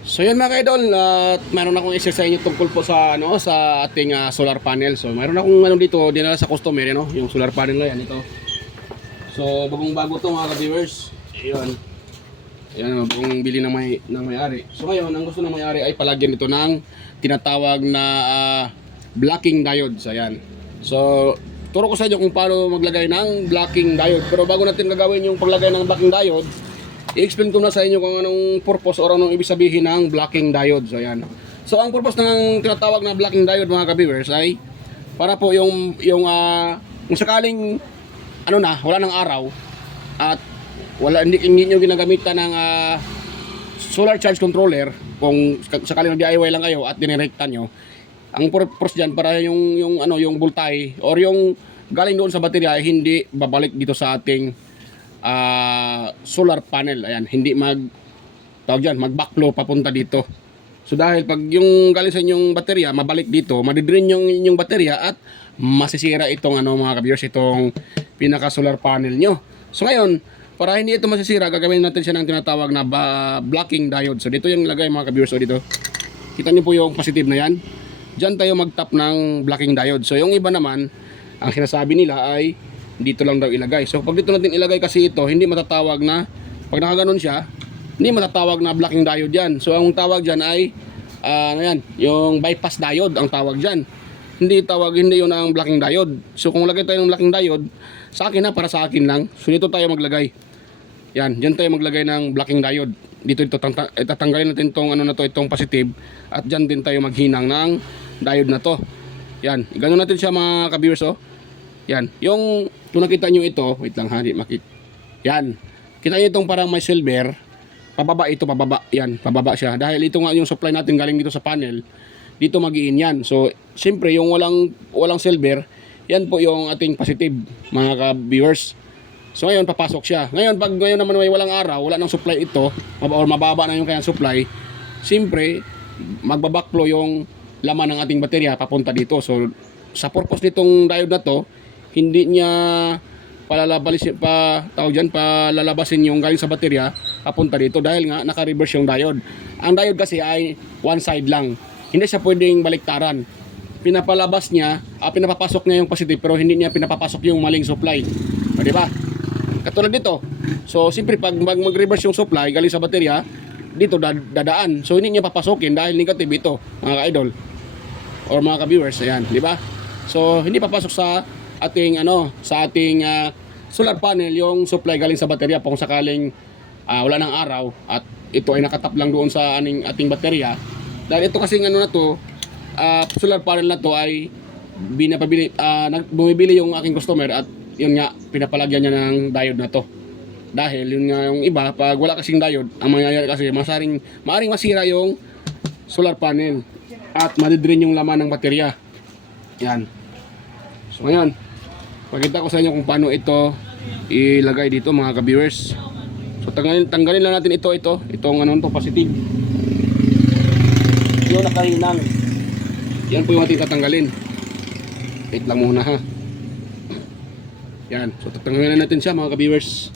So yun mga kaidol, mayroon akong isa sa inyo tungkol po sa sa ating solar panel. So mayroon akong dito dinala sa customer, yung solar panel na yan ito. So bagong bago to mga ka-viewers. Ayun. Ayan, bagong bili ng may-ari. So ngayon, ang gusto ng may-ari ay palagyan ito ng tinatawag na blocking diode. So ayan. So turo ko sa inyo kung paano maglagay ng blocking diode. Pero bago natin gagawin yung paglagay ng blocking diode, i-explain ko na sa inyo kung anong purpose or anong ibig sabihin ng blocking diode. So ayan. So ang purpose ng tinatawag na blocking diode mga ka-viewers ay para po kung sakaling wala ng araw at hindi niyo ginagamitan ng solar charge controller, kung sakaling DIY lang kayo at dinirekta nyo, ang purpose diyan para yung voltahe or yung galing doon sa baterya ay hindi babalik dito sa ating solar panel. Ayan, hindi mag-backflow papunta dito. So dahil pag yung galing sa inyong baterya mabalik dito, madidrain yung inyong baterya at masisira itong mga ka-viewers, itong pinaka solar panel nyo. So ngayon, para hindi ito masisira, gagawin natin siya ng tinatawag na blocking diode. So dito yung ilagay mga ka-viewers. So dito, kita nyo po yung positive na yan. Diyan tayo mag-tap ng blocking diode. So yung iba naman, ang sinasabi nila ay dito lang daw ilagay. So pag dito natin ilagay kasi ito, hindi matatawag na, pag nakaganon siya, hindi matatawag na blocking diode yan. So ang tawag dyan ay yung bypass diode ang tawag dyan. Hindi yun ang blocking diode. So kung lagay tayo ng blocking diode, sa akin para sa akin lang. So dito tayo maglagay. Yan, dyan tayo maglagay ng blocking diode. Dito tatanggalin natin itong positive at dyan din tayo maghinang ng diode na to. Yan, ganoon natin siya mga ka-viewers. Yan, kung nakita nyo ito, wait lang ha, di makita. Yan, kita nyo itong parang may silver, pababa ito, pababa, yan, pababa siya. Dahil ito nga yung supply natin galing dito sa panel, dito mag-i-in yan. So, siyempre, yung walang silver, yan po yung ating positive, mga ka-viewers. So, ngayon, papasok siya. Ngayon naman may walang araw, wala nang supply ito, or mababa na yung kanyang supply, siyempre, magbabackflow yung laman ng ating baterya papunta dito. So, sa purpose nitong diode na to, hindi niya palalabasin yung galing sa baterya papunta dito dahil nga naka-reverse yung diode. Ang diode kasi ay one side lang. Hindi siya pwedeng baliktaran. Pinapapasok niya yung positive pero hindi niya pinapapasok yung maling supply. O, di ba? Katulad dito. So, siyempre pag mag-reverse yung supply galing sa baterya, dito dadaan. So, hindi niya papasokin dahil negative ito, mga ka-idol or mga ka-viewers. Ayan, di ba? So, hindi papasok sa ating solar panel yung supply galing sa baterya kung sakaling wala ng araw at ito ay nakatap lang doon sa ating baterya. Dahil ito kasing solar panel na to ay bumibili yung aking customer at yun nga pinapalagyan niya ng diode na to. Dahil yun nga yung iba, pag wala kasing diode, ang mangyayari kasi maaring masira yung solar panel at madidrain yung laman ng baterya. Yan. So ngayon, pakita ko sa inyo kung paano ito ilagay dito mga ka-viewers. So tanggalin lang natin itong positive. Yung nakahinang. Yan po yung ating tatanggalin. Wait lang muna ha. Yan. So tatanggalin natin siya mga ka-viewers.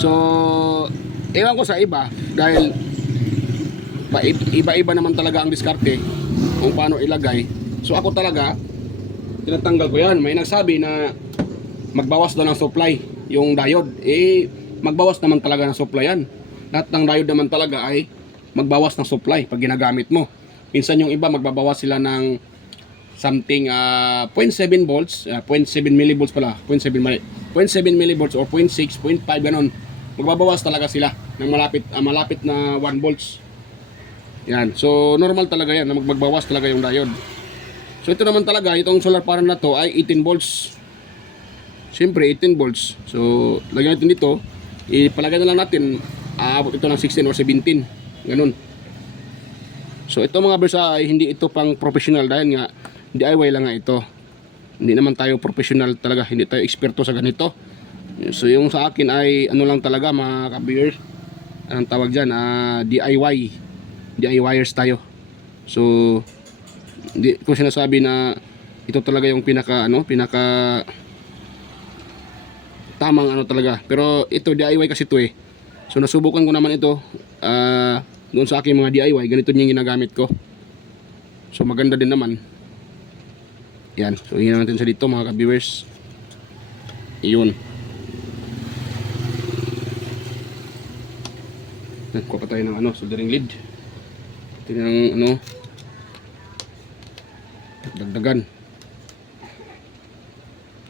So ewan ko sa iba dahil iba-iba naman talaga ang diskarte kung paano ilagay. So ako talaga tinatanggal ko yan. May nagsabi na magbawas daw ng supply yung diode. Magbawas naman talaga ng supply yan. Lahat ng diode naman talaga ay magbawas ng supply pag ginagamit mo. Minsan yung iba magbabawas sila ng something 0.7 volts, 0.7 millivolts pala, 0.7 millivolts or 0.6, 0.5 ganun. Magbabawas talaga sila ng malapit na 1 volts. Yan. So normal talaga yan na magbawas talaga yung diode. So ito naman talaga, itong solar panel na to ay 18 volts. Siyempre 18 volts. So lagyan natin dito, ipalagay na lang natin aabot ito ng 16 or 17. Ganun. So ito mga bersa ay hindi ito pang professional dahil nga DIY lang nga ito. Hindi naman tayo professional talaga, hindi tayo eksperto sa ganito. So yung sa akin ay lang talaga mga ka-viewers. Anong tawag dyan? DIYers tayo. So hindi ko sinasabi na ito talaga yung pinaka tamang ano talaga. Pero ito DIY kasi ito eh. So nasubukan ko naman ito doon sa aking mga DIY, ganito yung ginagamit ko. So maganda din naman. Yan, so hingin natin sa dito mga ka-viewers. Iyon. Kuha pa tayo ng ano, soldering lead. Ito yung ano, dagdagan.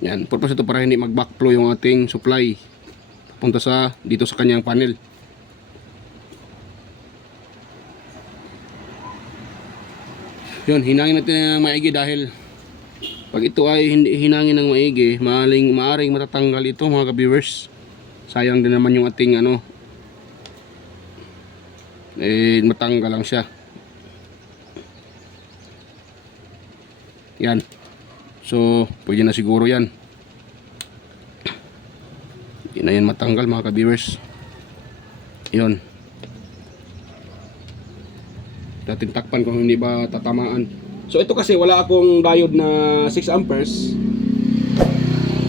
Yan, purpose ito para hindi mag-backflow yung ating supply punta sa dito sa kanyang panel. Yun, hinangin natin ng maigi dahil pag ito ay hindi hinangin ng maigi, maaring matatanggal ito mga ka-viewers. Sayang din naman yung ating ano, matanggal lang siya. Yan. So, pwede na siguro yan. Hindi na yan matanggal mga ka-viewers. Yun. Dating takpan kung hindi ba tatamaan. So, ito kasi wala akong diode na 6 amperes.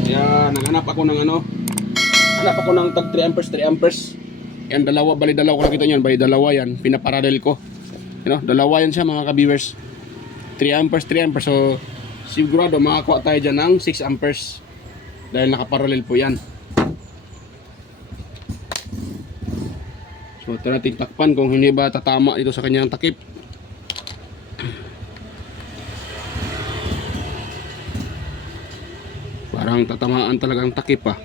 Kaya, naghanap ako ng ano. Hanap ako ng tag 3 amperes, 3 amperes. Yan, dalawa, bali dalawa ko nakita nyo yan. Bali dalawa yan, pinaparallel ko. You know, dalawa yan siya mga ka-viewers. 3 amperes, 3 amperes. So, sigurado makakuha tayo dyan ng 6 amperes dahil nakaparallel po yan. So ito natin takpan kung hindi ba tatama ito sa kanyang takip. Parang tatamaan talagang takip pa.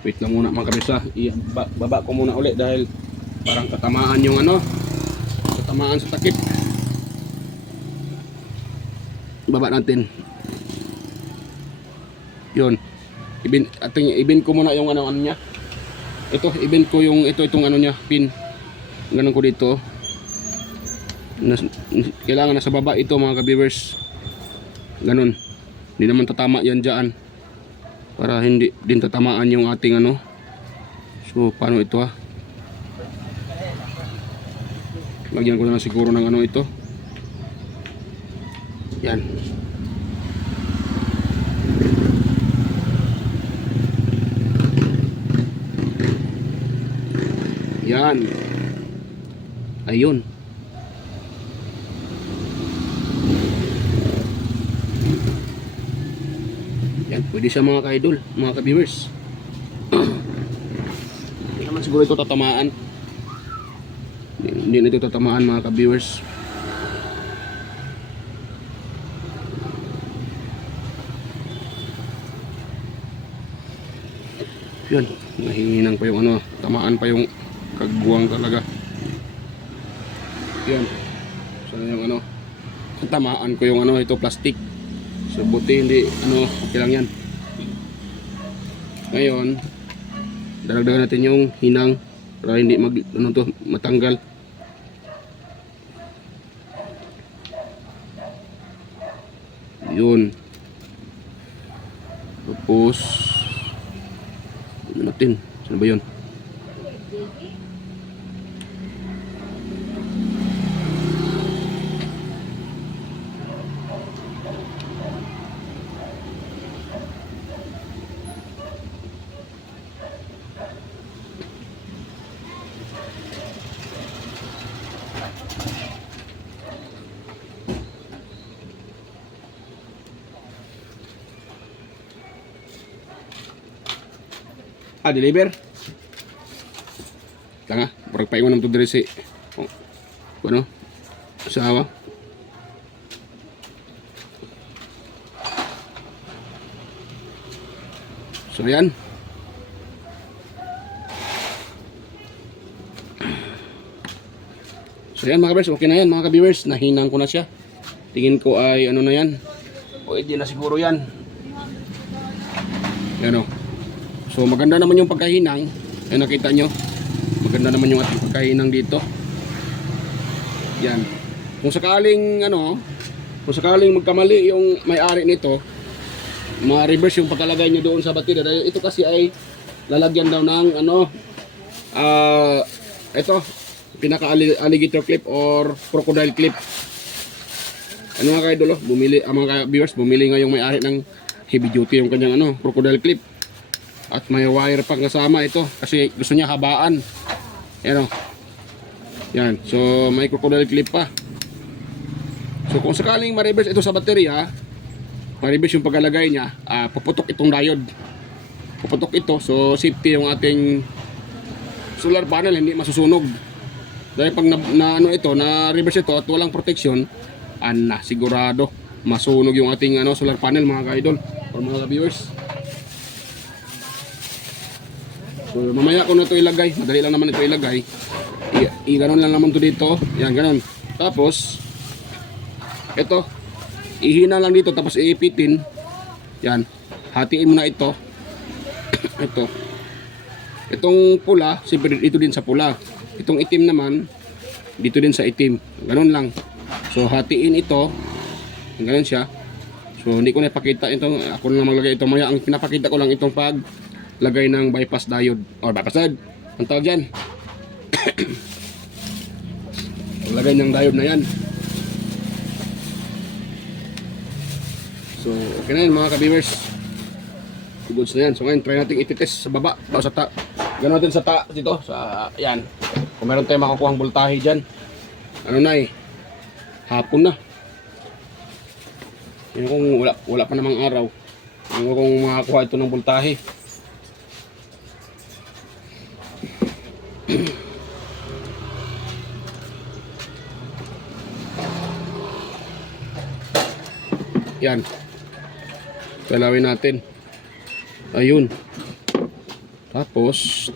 Wait lang muna mga kabisa, baba ko muna ulit dahil parang tatamaan yung ano, tatamaan sa takip. Baba natin. Yun. Ibin ko muna yung ano niya. Ito, ibin ko yung itong ano niya, pin. Ganun ko dito. Kailangan nasa baba ito mga ka-viewers. Ganun. Hindi naman tatama yan dyan. Para hindi din tatamaan yung ating ano. So, paano ito ha? Lagyan ko na siguro ng ano ito. Yan. Yan. Ayun. Yan, pwede siya mga ka-idol, mga ka-viewers. Hindi naman siguro ito tatamaan. Hindi na ito tatamaan mga ka-viewers. Yan, nahinginan pa yung ano, tamaan pa yung kagbuwang talaga. Yan. So yung ano, tamaan ko yung ano, ito plastic. So buti hindi ano, okay lang yan. Ngayon, daragdagan natin yung hinang para hindi matanggal. Yun. Tapos natin. Saan ba yun? Deliver. Tanga, parang paingon naman ito diri si ano? Asawa. So yan. So yan mga ka-viewers, okay na yan mga ka-viewers. Nahinang ko na siya. Tingin ko ay ano na yan. Pwede na siguro yan. Yan o. So maganda naman yung pagkahinang. Ay nakita nyo. Maganda naman yung ating pagkahinang dito. Yan. Kung sakaling ano, kung sakaling magkamali yung may-ari nito, ma-reverse yung pagkalagay nyo doon sa baterya. Dahil ito kasi ay lalagyan daw ng ano, ito, pinaka-alligator clip or crocodile clip. Ano mga ka-idol, bumili, mga viewers, bumili nga yung may-ari ng heavy duty yung kanyang crocodile clip. At may wire pang kasama ito kasi gusto niya habaan. Ayan o. Yan. So may crocodile clip pa. So kung sakaling ma-reverse ito sa baterya, ma-reverse yung paglalagay niya, puputok itong diode. Puputok ito. So safety yung ating solar panel, hindi masusunog. Dahil pag na-reverse ito at walang protection, sigurado masunog yung ating solar panel mga ka-idol or mga ka-viewers. So mamaya ko na ito ilagay, madali lang naman ito ilagay. Ganon lang naman ito dito. Yan, ganon. Tapos ito, ihina lang dito tapos iipitin. Yan, hatiin mo na ito. Ito. Itong pula, siyempre dito din sa pula. Itong itim naman, dito din sa itim. Ganon lang. So hatiin ito. Ganon siya. So hindi ko na ipakita ito. Ako na maglagay ito. Maya ang pinapakita ko lang itong paglagay ng bypass diode. Or bypass diode. Ang tawag dyan. Paglagay ng diode na yan. So okay na yun mga ka-viewers. Goods na yan. So ngayon try natin ititest sa baba. O sa gano'n natin sa dito. Sa yan. Kung meron tayong makakuhang voltahe dyan. Hapon na. Yan kung wala pa namang araw. Yan kung makakuha ito ng voltahe. Yan. Kalawin natin. Ayun. Tapos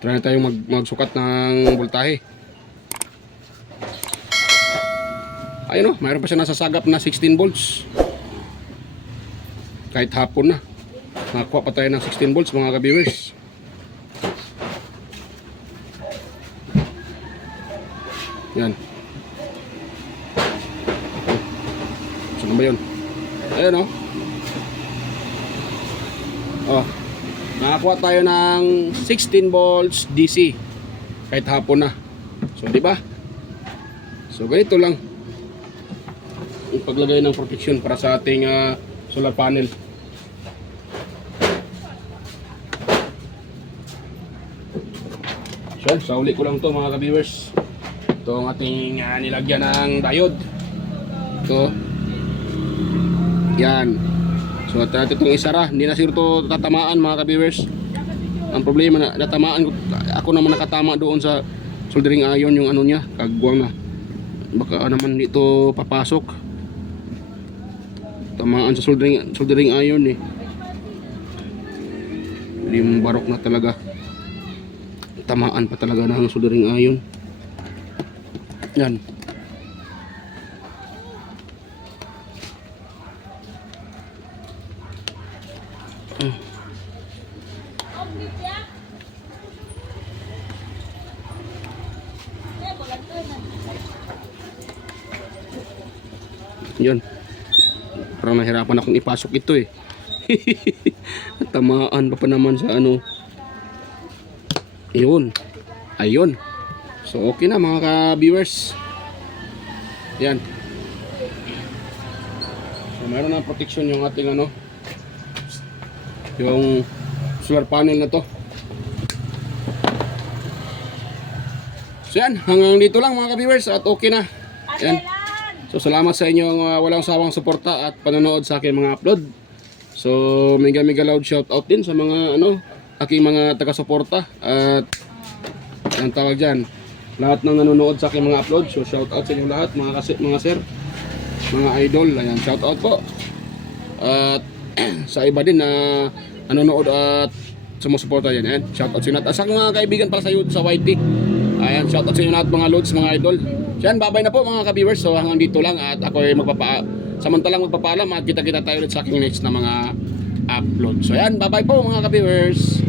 try na tayong magsukat ng voltahe. Ayun mayroon pa siya nasasagap na 16 volts. Kahit hapon na. Nakakuha pa tayo ng 16 volts mga ka-viewers. Yan. Saan ba yun? Ayun nakakuha tayo ng 16 volts DC kahit hapon na. So di ba? So ganito lang yung paglagay ng protection para sa ating solar panel. So sa uli ko lang to mga ka-viewers. Ito ang ating nilagyan ng diode. Ito. Yan. So at natin itong isara. Hindi na siguro ito tatamaan mga ka-viewers. Ang problema na natamaan ako naman nakatama doon sa soldering iron yung niya, kagwang na. Baka naman dito papasok. Tamaan sa soldering iron barok na talaga. Tamaan pa talaga ng soldering iron. Yan. Yan. Parang nahirapan akong ipasok ito Tamaan pa naman sa Ayun. Ayun. So okay na mga ka-viewers. Yan. So meron ng protection yung ating yung solar panel na to. So yan, hanggang dito lang mga ka-viewers at okay na. Yan. So salamat sa inyong walang sawang suporta at panonood sa aking mga upload. So mega loud shout out din sa mga aking mga taga-suporta at ang tawag dyan, lahat ng nanonood sa aking mga upload. So shout out sa inyo lahat mga sir, mga idol. Ayan, shout out po. At sa iba din na nanonood at sumusuporta yan. Ayan, shout out sa inyo lahat. At sa mga kaibigan pala sa YT. Ayan, shout out sa inyo lahat mga loads, mga idol. So yan, babay na po mga ka-viewers. So hanggang dito lang at ako ay samantalang magpapaalam at kita-kita tayo ulit sa aking next na mga upload. So yan, babay po mga ka-viewers.